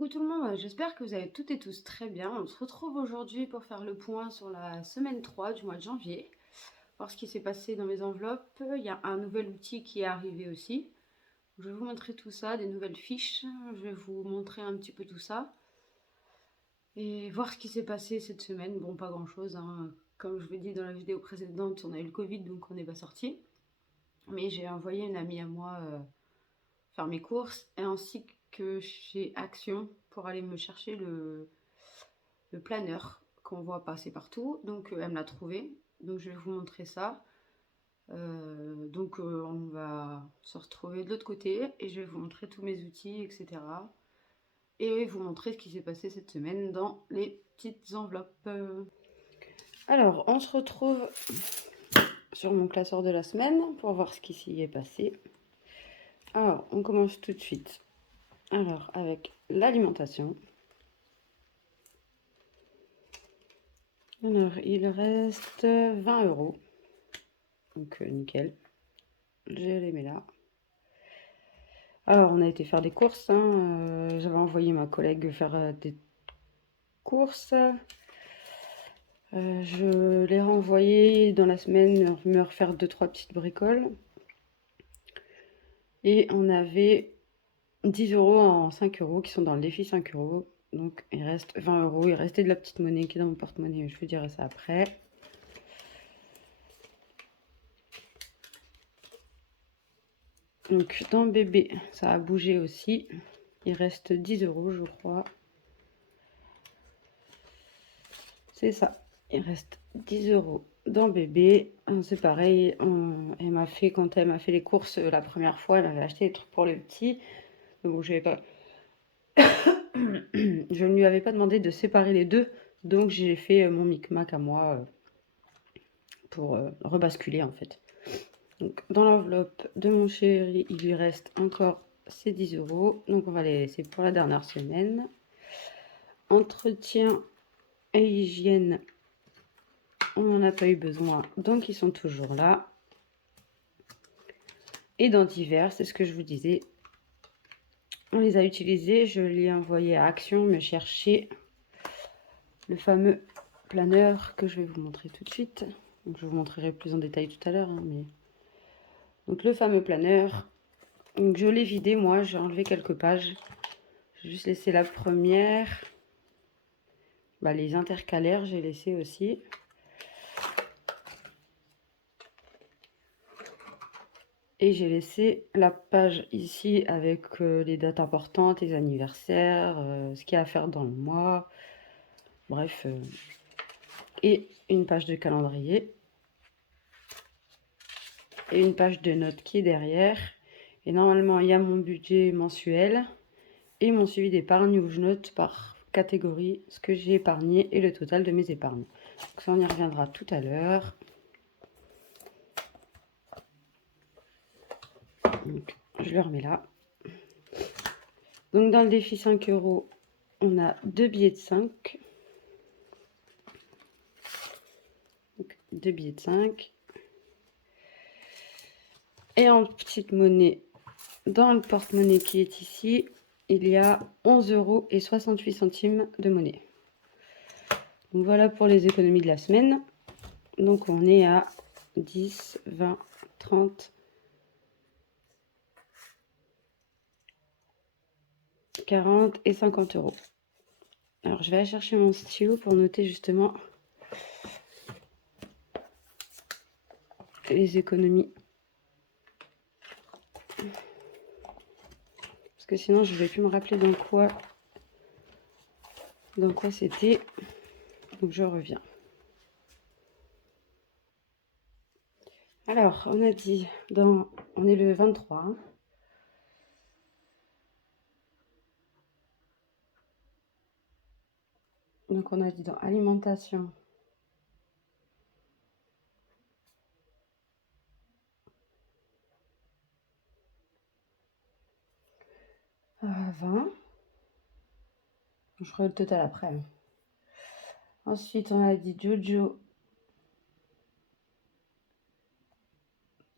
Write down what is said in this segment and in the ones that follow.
Coucou tout le monde, j'espère que vous allez toutes et tous très bien. On se retrouve aujourd'hui pour faire le point sur la semaine 3 du mois de janvier, voir ce qui s'est passé dans mes enveloppes. Il y a un nouvel outil qui est arrivé aussi. Je vais vous montrer tout ça, des nouvelles fiches. Je vais vous montrer un petit peu tout ça et voir ce qui s'est passé cette semaine. Bon, pas grand chose, hein. Comme je vous l'ai dit dans la vidéo précédente, on a eu le Covid donc on n'est pas sorti. Mais j'ai envoyé une amie à moi faire mes courses et ainsi que chez Action pour aller me chercher le planeur qu'on voit passer partout. Donc elle me l'a trouvé. Donc je vais vous montrer ça. On va se retrouver de l'autre côté et je vais vous montrer tous mes outils, etc. Et vous montrer ce qui s'est passé cette semaine dans les petites enveloppes. Alors, on se retrouve sur mon classeur de la semaine pour voir ce qui s'y est passé. Alors, on commence tout de suite. Alors, avec l'alimentation. Alors, il reste 20 €. Donc, nickel. Je les mets là. Alors, on a été faire des courses, hein. J'avais envoyé ma collègue faire des courses. Je l'ai renvoyé dans la semaine me refaire 2-3 petites bricoles. Et on avait 10 € en 5 € qui sont dans le défi 5 €. Donc, il reste 20 €. Il restait de la petite monnaie qui est dans mon porte-monnaie. Je vous dirai ça après. Donc, dans bébé, ça a bougé aussi. Il reste 10 € je crois. C'est ça. Il reste 10 € dans bébé. C'est pareil. Elle m'a fait, quand elle m'a fait les courses la première fois, elle avait acheté des trucs pour les petits. Donc, je ne lui avais pas demandé de séparer les deux. Donc, j'ai fait mon micmac à moi pour rebasculer en fait. Donc, dans l'enveloppe de mon chéri, il lui reste encore ces 10 €. Donc, on va les laisser pour la dernière semaine. Entretien et hygiène, on n'en a pas eu besoin, donc ils sont toujours là. Et dans divers, c'est ce que je vous disais, on les a utilisés. Je l'ai envoyé à Action me chercher le fameux planeur que je vais vous montrer tout de suite. Donc, je vous montrerai plus en détail tout à l'heure, hein, mais donc le fameux planeur. Donc, je l'ai vidé, moi j'ai enlevé quelques pages. J'ai juste laissé la première. Les intercalaires, j'ai laissé aussi. Et j'ai laissé la page ici avec les dates importantes, les anniversaires, ce qu'il y a à faire dans le mois. Bref. Et une page de calendrier. Et une page de notes qui est derrière. Et normalement, il y a mon budget mensuel et mon suivi d'épargne où je note par catégorie ce que j'ai épargné et le total de mes épargnes. Donc ça, on y reviendra tout à l'heure. Donc, je le remets là. Donc, dans le défi 5 €, on a 2 billets de 5. Donc, 2 billets de 5. Et en petite monnaie, dans le porte-monnaie qui est ici, il y a 11,68 € de monnaie. Donc voilà pour les économies de la semaine. Donc on est à 10, 20, 30, 40 et 50 €. Alors je vais aller chercher mon stylo pour noter justement les économies. Parce que sinon je ne vais plus me rappeler dans quoi c'était. Donc je reviens. Alors on a dit, on est le 23. Hein. Donc on a dit dans alimentation. À 20. Je ferai le total après. Ensuite, on a dit Jojo,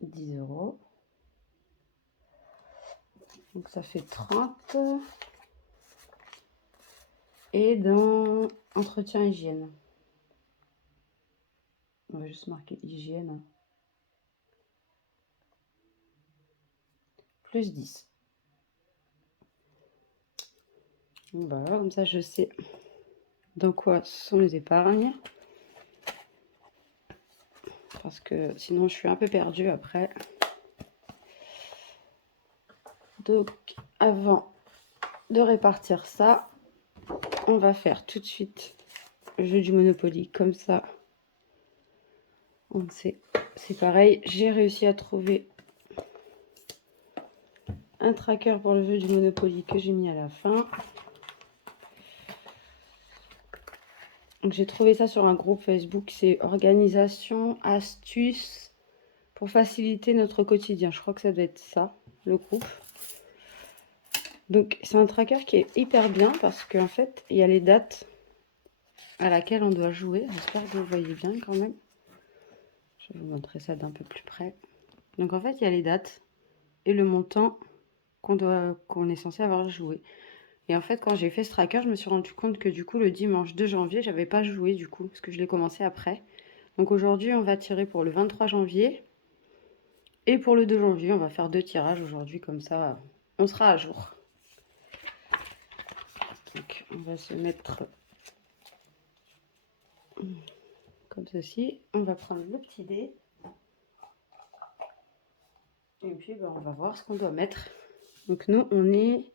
10 €. Donc ça fait 30. Et dans entretien hygiène. On va juste marquer hygiène. Plus 10. Bon, bah, comme ça, je sais dans quoi sont les épargnes. Parce que sinon, je suis un peu perdue après. Donc, avant de répartir ça, on va faire tout de suite le jeu du Monopoly. Comme ça, on sait. C'est pareil, j'ai réussi à trouver un tracker pour le jeu du Monopoly que j'ai mis à la fin. Donc j'ai trouvé ça sur un groupe Facebook, c'est organisation, astuces pour faciliter notre quotidien. Je crois que ça doit être ça, le groupe. Donc c'est un tracker qui est hyper bien parce qu'en fait, il y a les dates à laquelle on doit jouer. J'espère que vous voyez bien quand même. Je vais vous montrer ça d'un peu plus près. Donc en fait, il y a les dates et le montant qu'on est censé avoir joué. Et en fait, quand j'ai fait ce tracker, je me suis rendu compte que du coup, le dimanche 2 janvier, j'avais pas joué du coup, parce que je l'ai commencé après. Donc aujourd'hui, on va tirer pour le 23 janvier. Et pour le 2 janvier, on va faire 2 tirages aujourd'hui, comme ça, on sera à jour. Donc, on va se mettre comme ceci. On va prendre le petit dé. Et puis, ben, on va voir ce qu'on doit mettre. Donc nous, on est...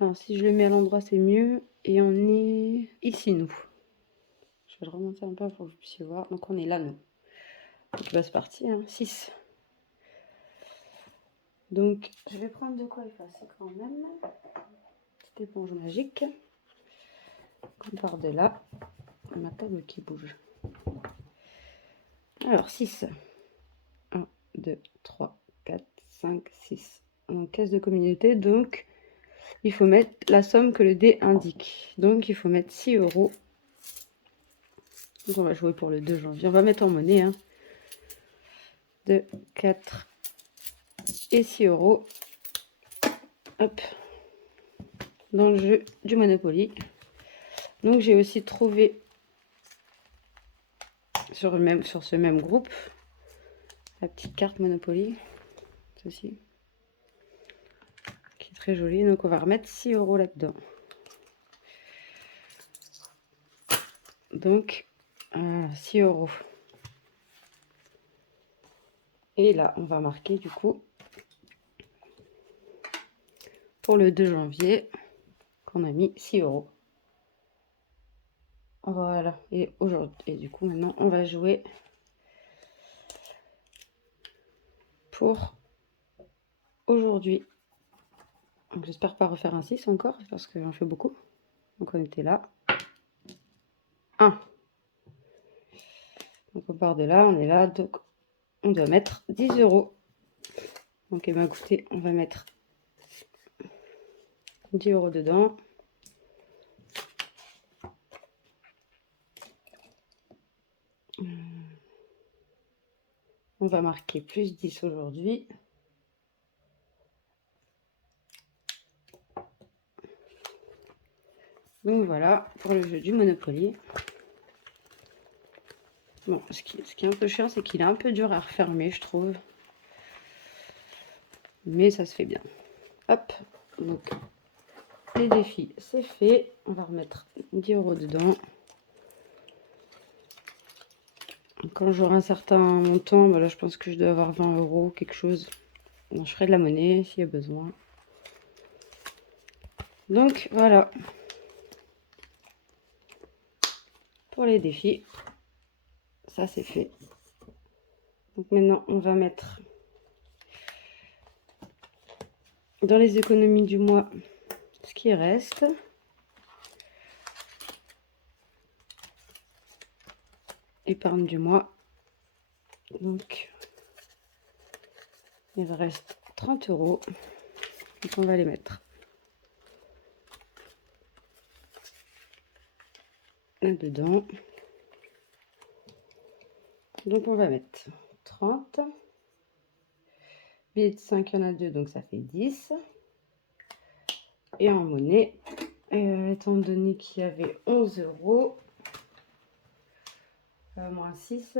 Alors, si je le mets à l'endroit, c'est mieux. Et on est ici, nous. Je vais le remonter un peu pour que vous puissiez voir. Donc, on est là, nous. Donc, bah, c'est parti, hein. 6. Donc, je vais prendre de quoi effacer quand même. Petite éponge magique. On part de là. Ma table qui bouge. Alors, 6. 1, 2, 3, 4, 5, 6. En caisse de communauté, donc, il faut mettre la somme que le dé indique. Donc, il faut mettre 6 euros. Donc, on va jouer pour le 2 janvier. On va mettre en monnaie. Hein. 2, 4 et 6 euros. Hop. Dans le jeu du Monopoly. Donc, j'ai aussi trouvé sur ce même groupe la petite carte Monopoly. Ceci. Qui est très jolie. Donc, on va remettre 6 euros là-dedans. Donc, 6 euros. Et là, on va marquer du coup pour le 2 janvier qu'on a mis 6 euros. Voilà. Et aujourd'hui, et du coup, maintenant, on va jouer pour aujourd'hui. Donc, j'espère pas refaire un 6 encore parce que j'en fais beaucoup. Donc, on était là. 1. Donc, on part de là, on est là. Donc, on doit mettre 10 euros. Donc, eh bien, écoutez, on va mettre 10 euros dedans. On va marquer plus 10 aujourd'hui. Donc voilà pour le jeu du Monopoly. Bon, ce qui est un peu chiant, c'est qu'il est un peu dur à refermer, je trouve. Mais ça se fait bien. Hop, donc les défis, c'est fait. On va remettre 10 euros dedans. Quand j'aurai un certain montant, bah là, je pense que je dois avoir 20 euros, quelque chose. Bon, je ferai de la monnaie s'il y a besoin. Donc voilà. Pour les défis, ça c'est fait. Donc maintenant, on va mettre dans les économies du mois ce qui reste. Épargne du mois. Donc, il reste 30 euros. Donc, on va les mettre là-dedans. Donc, on va mettre 30. Billets de 5, il y en a 2, donc ça fait 10. Et en monnaie, Étant donné qu'il y avait 11 euros, moins 6,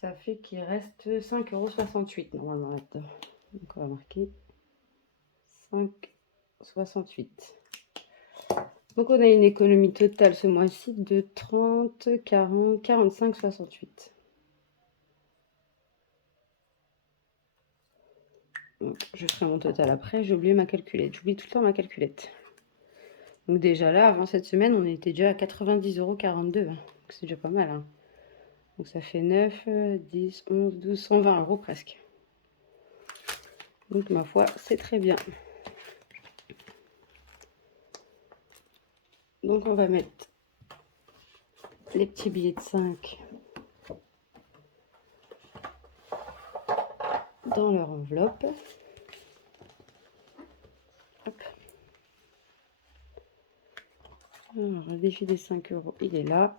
ça fait qu'il reste 5,68 € normalement là-dedans. Donc on va marquer 5,68 €. Donc on a une économie totale ce mois-ci de 30, 40, 45, 68. Donc, je ferai mon total après. J'ai oublié ma calculette. J'oublie tout le temps ma calculette. Donc déjà là, avant cette semaine, on était déjà à 90,42 €. Donc c'est déjà pas mal. Hein. Donc ça fait 9, 10, 11, 12, 120 € presque. Donc ma foi, c'est très bien. Donc on va mettre les petits billets de 5 dans leur enveloppe. Hop. Alors, le défi des 5 €, il est là.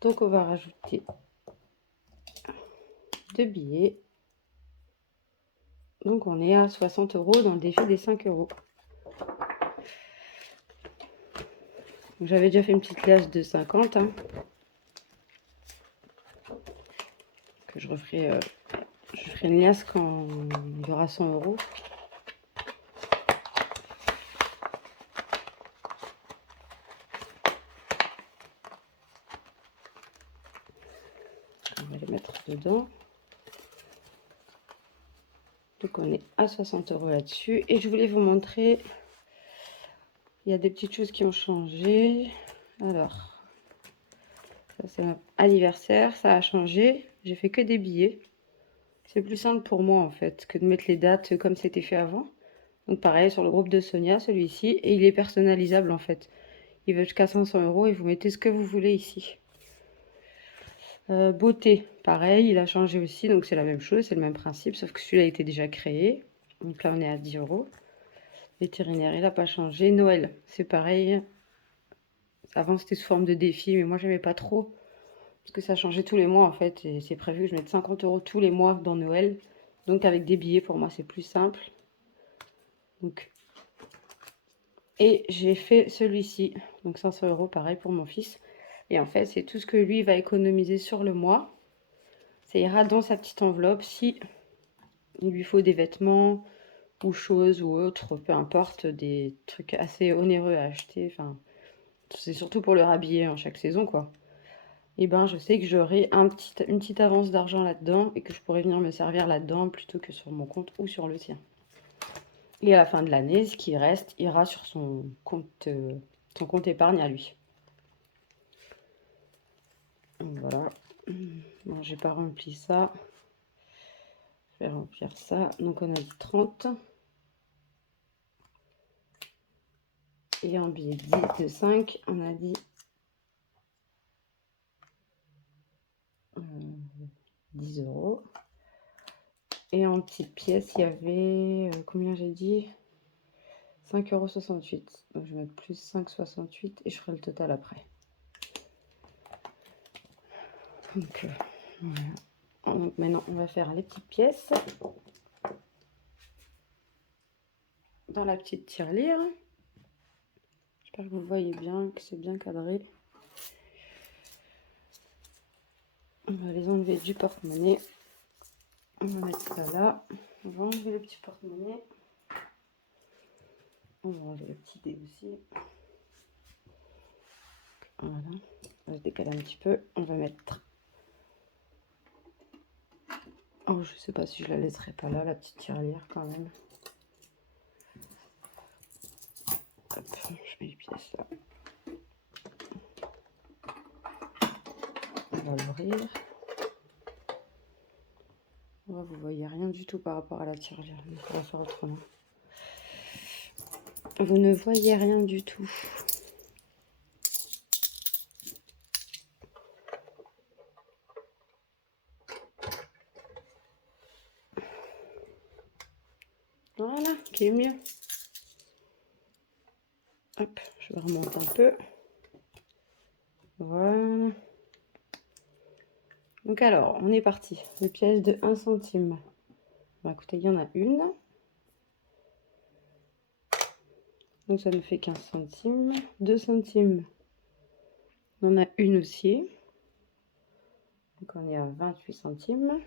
Donc on va rajouter 2 billets. Donc on est à 60 € dans le défi des 5 €. J'avais déjà fait une petite liasse de 50. Hein, que je ferai une liasse quand il y aura 100 €. On va les mettre dedans. Donc on est à 60 € là-dessus. Et je voulais vous montrer, il y a des petites choses qui ont changé. Alors, ça c'est mon anniversaire, ça a changé. J'ai fait que des billets. C'est plus simple pour moi en fait que de mettre les dates comme c'était fait avant. Donc pareil sur le groupe de Sonia, celui-ci. Et il est personnalisable en fait. Il va jusqu'à 500 € et vous mettez ce que vous voulez ici. Beauté, pareil, il a changé aussi. Donc c'est la même chose, c'est le même principe. Sauf que celui-là a été déjà créé. Donc là on est à 10 €. Vétérinaire, il n'a pas changé. Noël, c'est pareil. Avant, c'était sous forme de défi, mais moi, j'aimais pas trop. Parce que ça changeait tous les mois, en fait. Et c'est prévu que je mette 50 € tous les mois dans Noël. Donc, avec des billets, pour moi, c'est plus simple. Donc, et j'ai fait celui-ci. Donc, 500 € pareil, pour mon fils. Et en fait, c'est tout ce que lui va économiser sur le mois. Ça ira dans sa petite enveloppe si il lui faut des vêtements ou choses ou autres, peu importe, des trucs assez onéreux à acheter. Enfin, c'est surtout pour le rhabiller en chaque saison, quoi. Et ben je sais que j'aurai une petite avance d'argent là-dedans et que je pourrai venir me servir là-dedans plutôt que sur mon compte ou sur le sien. Et à la fin de l'année, ce qui reste ira sur son compte épargne à lui. Donc voilà. Bon, j'ai pas rempli ça. Je vais remplir ça. Donc on a dit 30. Et en billet de 5, on a dit 10 €. Et en petites pièces, il y avait, combien j'ai dit 5,68 €. Donc je vais mettre plus 5,68 et je ferai le total après. Donc voilà. Donc maintenant, on va faire les petites pièces dans la petite tirelire. J'espère que vous voyez bien, que c'est bien cadré. On va les enlever du porte-monnaie. On va mettre ça là. On va enlever le petit porte-monnaie. On va enlever le petit dé aussi. Voilà. On va se décaler un petit peu. On va mettre... Oh, je sais pas si je la laisserai pas là, la petite tirelire quand même. Hop, je mets les pièces là. On va l'ouvrir. Oh, vous voyez rien du tout par rapport à la tirelire. On va faire autrement. Vous ne voyez rien du tout. Voilà, qui est mieux. Hop, je Je remonte un peu. Voilà. Donc alors, on est parti. Les pièces de 1 centime. Bon, écoutez, il y en a une. Donc ça nous fait 15 centimes. 2 centimes. On en a une aussi. Donc on est à 28 centimes.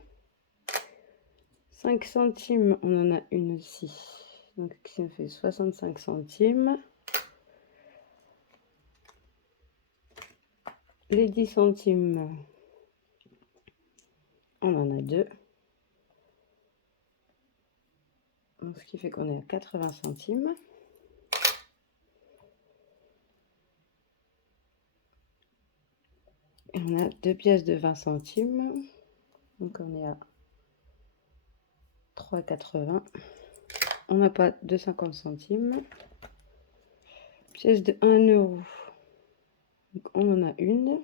5 centimes, on en a une aussi. Donc ça me fait 65 centimes. Les 10 centimes, on en a deux. Donc, ce qui fait qu'on est à 80 centimes. Et on a deux pièces de 20 centimes. Donc on est à 3,80. On n'a pas de 50 centimes. Pièce de 1 euro. Donc on en a une.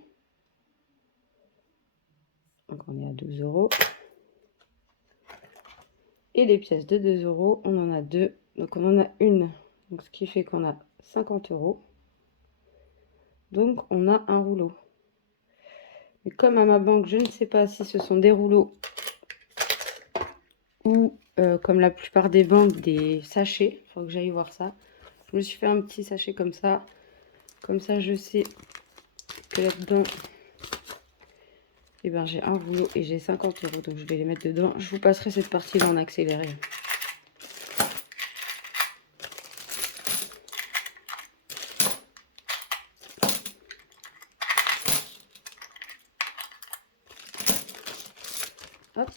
Donc on est à 12 euros. Et les pièces de 2 euros, on en a deux. Donc on en a une. Donc ce qui fait qu'on a 50 euros. Donc on a un rouleau. Mais comme à ma banque, je ne sais pas si ce sont des rouleaux ou comme la plupart des banques, des sachets. Il faut que j'aille voir ça. Je me suis fait un petit sachet comme ça. Comme ça, je sais que là-dedans, eh ben, j'ai un rouleau et j'ai 50 euros. Donc je vais les mettre dedans. Je vous passerai cette partie-là en accéléré. Hop.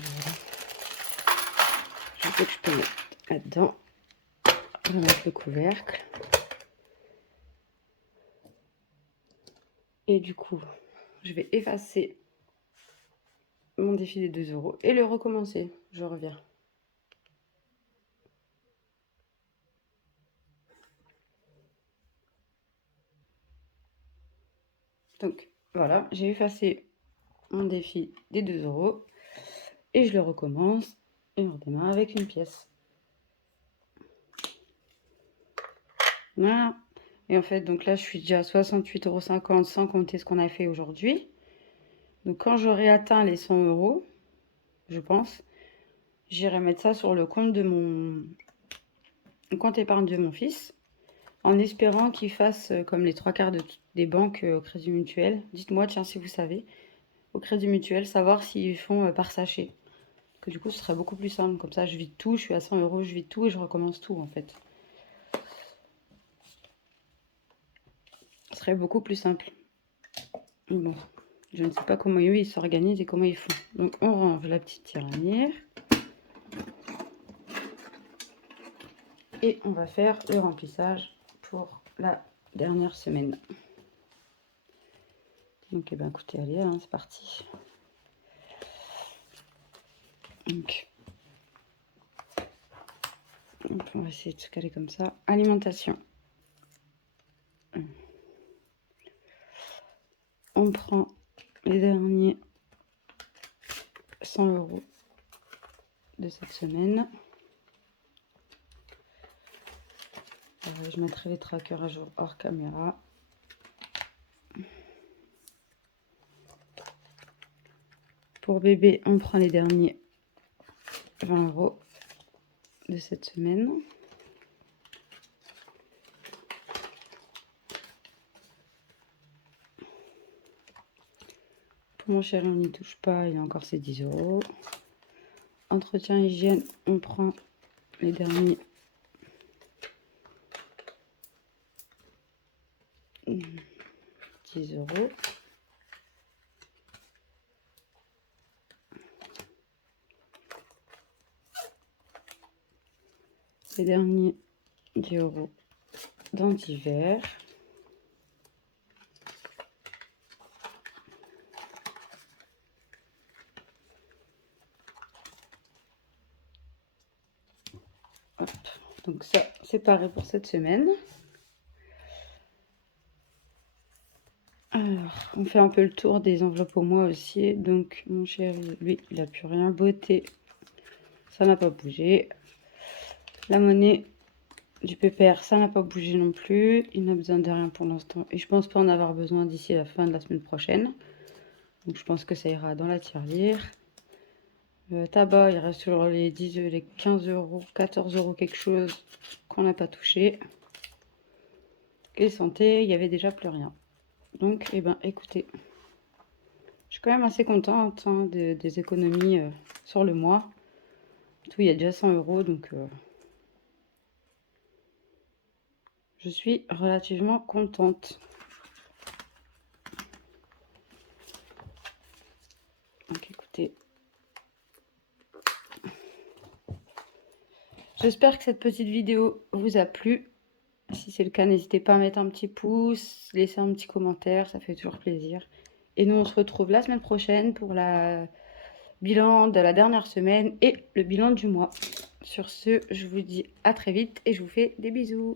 Voilà. Je sais que je peux mettre là-dedans. On va mettre le couvercle. Et du coup, je vais effacer mon défi des 2 euros et le recommencer. Je reviens. Donc voilà, j'ai effacé mon défi des 2 euros et je le recommence et on redémarre avec une pièce. Voilà. Et en fait, donc là, je suis déjà à 68,50 € sans compter ce qu'on a fait aujourd'hui. Donc quand j'aurai atteint les 100 euros, je pense, j'irai mettre ça sur le compte de mon compte épargne de mon fils, en espérant qu'il fasse comme les trois quarts des banques au Crédit Mutuel. Dites-moi, tiens, si vous savez, au Crédit Mutuel, savoir s'ils font par sachet. Que du coup, ce serait beaucoup plus simple. Comme ça, je vide tout, je suis à 100 euros, je vide tout et je recommence tout en fait. Ce serait beaucoup plus simple. Bon, je ne sais pas comment eux ils s'organisent et comment ils font. Donc on range la petite tiranière. Et on va faire le remplissage pour la dernière semaine. Donc, eh ben, écoutez, allez, hein, c'est parti. Donc, on va essayer de se caler comme ça. Alimentation. On prend les derniers 100 euros de cette semaine. Je mettrai les trackers à jour hors caméra. Pour bébé, on prend les derniers 20 euros de cette semaine. Pour mon chéri, on n'y touche pas, il a encore ses 10 euros. Entretien hygiène, on prend les derniers 10 euros. les derniers 10 € dans divers. Hop. Donc ça, c'est pareil pour cette semaine. Alors, on fait un peu le tour des enveloppes au mois aussi. Donc, mon chéri, lui, il n'a plus rien. Beauté, ça n'a pas bougé. La monnaie du pépère, ça n'a pas bougé non plus. Il n'a besoin de rien pour l'instant. Et je pense pas en avoir besoin d'ici la fin de la semaine prochaine. Donc, je pense que ça ira dans la tirelire. Tabac, il reste sur les 10, les 15 €, 14 € quelque chose qu'on n'a pas touché. Et santé, il y avait déjà plus rien. Donc, eh ben, écoutez, je suis quand même assez contente hein, des économies sur le mois. Tout, il y a déjà 100 €, donc je suis relativement contente. Donc, écoutez, j'espère que cette petite vidéo vous a plu. Si c'est le cas, n'hésitez pas à mettre un petit pouce, laisser un petit commentaire, ça fait toujours plaisir. Et nous, on se retrouve la semaine prochaine pour la bilan de la dernière semaine et le bilan du mois. Sur ce, je vous dis à très vite et je vous fais des bisous.